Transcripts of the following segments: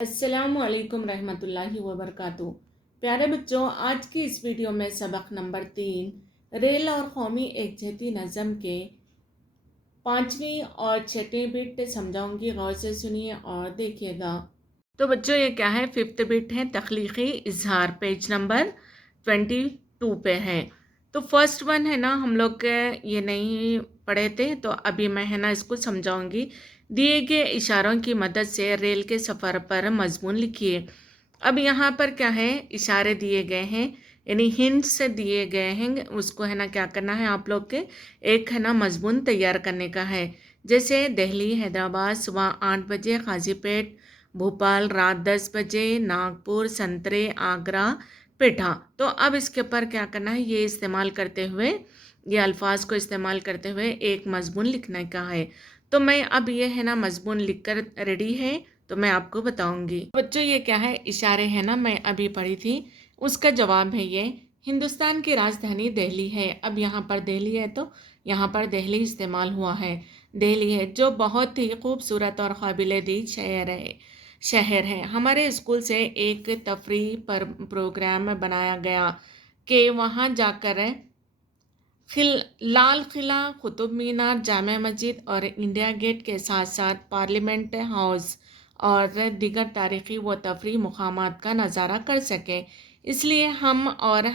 अस्सलामुअलैकुम रहमतुल्लाहि व बरकातुहू। प्यारे बच्चों, आज की इस वीडियो में सबक नंबर 3 रेल और कौमी एकजहती नज़म के 5वीं और 6वीं बिट समझाऊंगी। गौर से सुनिए और देखिएगा। तो बच्चों, ये क्या है? 5th बिट है तख्लीकी इजहार, पेज नंबर 22 पे है। तो फर्स्ट वन है ना, हम लोग ये नहीं पढ़े थे, तो अभी मैं है ना इसको समझाऊंगी। दिए गए इशारों की मदद से रेल के सफ़र पर मजमून लिखिए। अब यहाँ पर क्या है, इशारे दिए गए हैं, यानी हिंट्स दिए गए हैं। उसको है ना क्या करना है आप लोग के, एक है ना मजमून तैयार करने का है। जैसे दिल्ली, हैदराबाद सुबह 8 बजे, काजीपेट भोपाल रात 10 बजे, नागपुर, संतरे, आगरा, पेठा। तो अब इसके ऊपर क्या करना है, ये इस्तेमाल करते हुए, ये अल्फाज को इस्तेमाल करते हुए एक मजमून लिखने का है। तो मैं अब ये है ना मजमून लिखकर रेडी है, तो मैं आपको बताऊंगी। बच्चों, ये क्या है, इशारे हैं ना, मैं अभी पढ़ी थी, उसका जवाब है ये। हिंदुस्तान की राजधानी दिल्ली है। अब यहाँ पर दिल्ली है तो यहाँ पर दिल्ली इस्तेमाल हुआ है। दिल्ली है जो बहुत ही खूबसूरत और काबिल-ए-दीद शहर है। हमारे स्कूल से एक तफरीह पर प्रोग्राम बनाया गया कि वहाँ जाकर लाल किला, कुतुब मीनार, जामा मस्जिद और इंडिया गेट के साथ साथ पार्लियामेंट हाउस और दीगर तारीखी व तफरी मुकामात का नज़ारा कर सकें। इसलिए हम और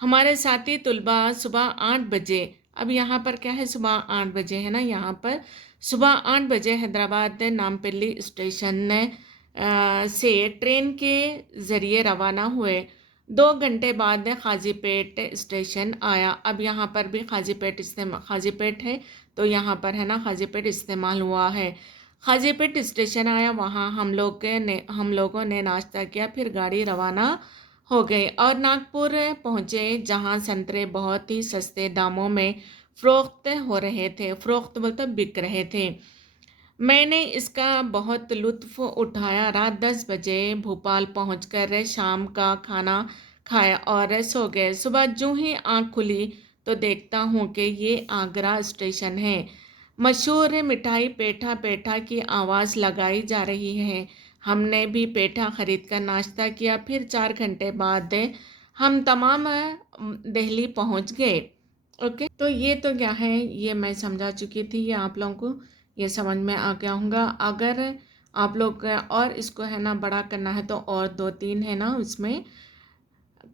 हमारे साथी तुलबा सुबह 8 बजे, अब यहाँ पर क्या है, सुबह 8 बजे है ना, यहाँ पर सुबह 8 बजे हैदराबाद नामपल्ली स्टेशन से ट्रेन के ज़रिए रवाना हुए। 2 घंटे बाद खाजीपेट स्टेशन आया। अब यहाँ पर भी खाजीपेट है, तो यहाँ पर है ना खाजीपेट इस्तेमाल हुआ है। खाजीपेट स्टेशन आया, वहाँ हम लोगों ने नाश्ता किया, फिर गाड़ी रवाना हो गए और नागपुर पहुँचे, जहाँ संतरे बहुत ही सस्ते दामों में फ़रोख्त हो रहे थे। फ़रोख्त मतलब बिक रहे थे। मैंने इसका बहुत लुत्फ़ उठाया। रात 10 बजे भोपाल पहुंचकर शाम का खाना खाया और सो गए। सुबह जूँ ही आँख खुली तो देखता हूँ कि ये आगरा स्टेशन है। मशहूर मिठाई पेठा पेठा की आवाज़ लगाई जा रही है। हमने भी पेठा खरीद कर नाश्ता किया। फिर 4 घंटे बाद हम तमाम दिल्ली पहुंच गए। ओके, तो ये तो क्या है, ये मैं समझा चुकी थी, ये आप लोगों को ये समझ में आ गया होगा। अगर आप लोग और इसको है ना बड़ा करना है तो और 2-3 है ना उसमें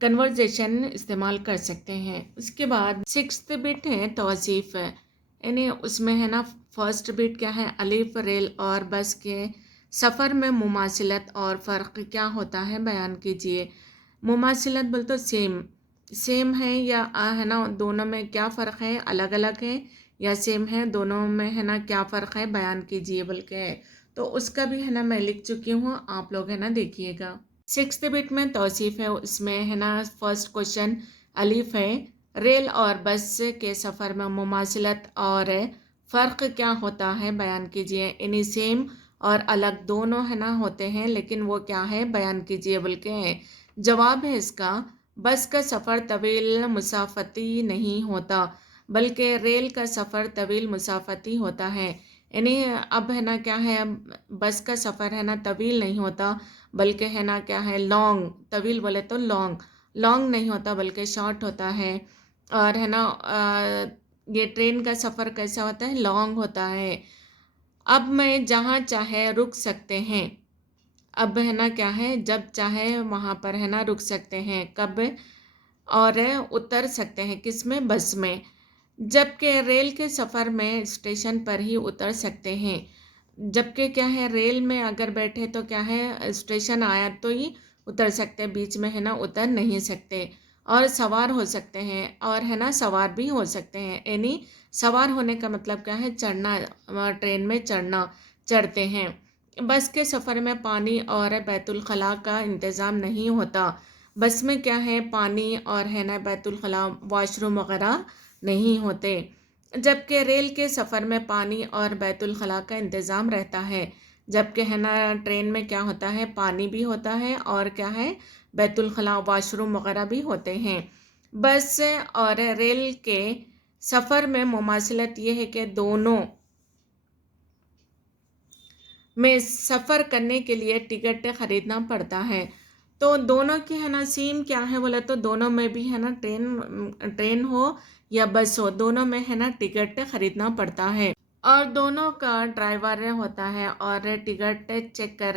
कन्वर्जेशन इस्तेमाल कर सकते हैं। उसके बाद 6th बिट है तौसीफ़, यानी उसमें है ना फर्स्ट बिट क्या है, अलिफ। रेल और बस के सफ़र में मुमासिलत और फ़र्क क्या होता है बयान कीजिए। मुमासिलत बोल तो सेम है या है ना, दोनों में क्या फ़र्क है, अलग अलग है या सेम है, दोनों में है ना क्या फ़र्क है बयान कीजिए बोल के है। तो उसका भी है ना मैं लिख चुकी हूँ, आप लोग है ना देखिएगा। 6th बिट में तौसीफ़ है, उसमें है ना फर्स्ट क्वेश्चन अलीफ है। रेल और बस के सफ़र में मुमासिलत और फ़र्क क्या होता है बयान कीजिए। इन्हीं सेम और अलग दोनों है ना होते हैं, लेकिन वो क्या है बयान कीजिए बोल के है। जवाब है इसका, बस का सफ़र तवील मुसाफती नहीं होता, बल्कि रेल का सफ़र तवील मुसाफती होता है। यानी अब है ना क्या है, बस का सफ़र है ना तवील नहीं होता, बल्कि है ना क्या है लॉन्ग। तवील बोले तो लॉन्ग नहीं होता बल्कि शॉर्ट होता है। और है ना ये ट्रेन का सफ़र कैसा होता है, लॉन्ग होता है। अब मैं जहाँ चाहे रुक सकते हैं। अब है ना क्या है, जब चाहे वहाँ पर है ना रुक सकते हैं। कब और उतर सकते हैं, किस में, बस में। जबकि रेल के सफ़र में स्टेशन पर ही उतर सकते हैं। जबकि क्या है, रेल में अगर बैठे तो क्या है, स्टेशन आया तो ही उतर सकते, बीच में है ना उतर नहीं सकते। और सवार हो सकते हैं, और है ना सवार भी हो सकते हैं। यानी सवार होने का मतलब क्या है, चढ़ना, ट्रेन में चढ़ते हैं। बस के सफ़र में पानी और बैतुल खला का इंतज़ाम नहीं होता। बस में क्या है, पानी और है ना बैतुल खला, वॉशरूम वगैरह नहीं होते। जबकि रेल के सफ़र में पानी और बैतुल खला का इंतज़ाम रहता है। जबकि है ना ट्रेन में क्या होता है, पानी भी होता है और क्या है, बैतुल खला, वॉशरूम वगैरह भी होते हैं। बस और रेल के सफ़र में मुमासिलत ये है कि दोनों में सफ़र करने के लिए टिकट ख़रीदना पड़ता है। तो दोनों की है ना सेम क्या है बोला तो दोनों में भी है ना ट्रेन हो या बस हो, दोनों में है ना टिकट ख़रीदना पड़ता है। और दोनों का ड्राइवर होता है और टिकट चेक कर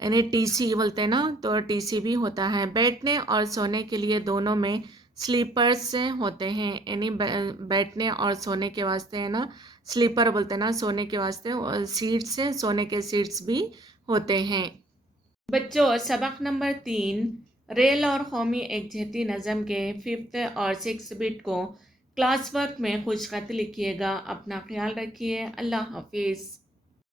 यानी टीसी बोलते हैं ना, तो टीसी भी होता है। बैठने और सोने के लिए दोनों में स्लीपर्स होते हैं, यानी बैठने और सोने के वास्ते है ना स्लीपर बोलते हैं ना, सोने के वास्ते और सीट्स हैं, सोने के सीट्स भी होते हैं। बच्चों सबक नंबर 3 रेल और कौमी एकजहती नज़म के 5th और 6th बिट को क्लास वर्क में खुश खत लिखिएगा। अपना ख्याल रखिए। अल्लाह हाफिज़।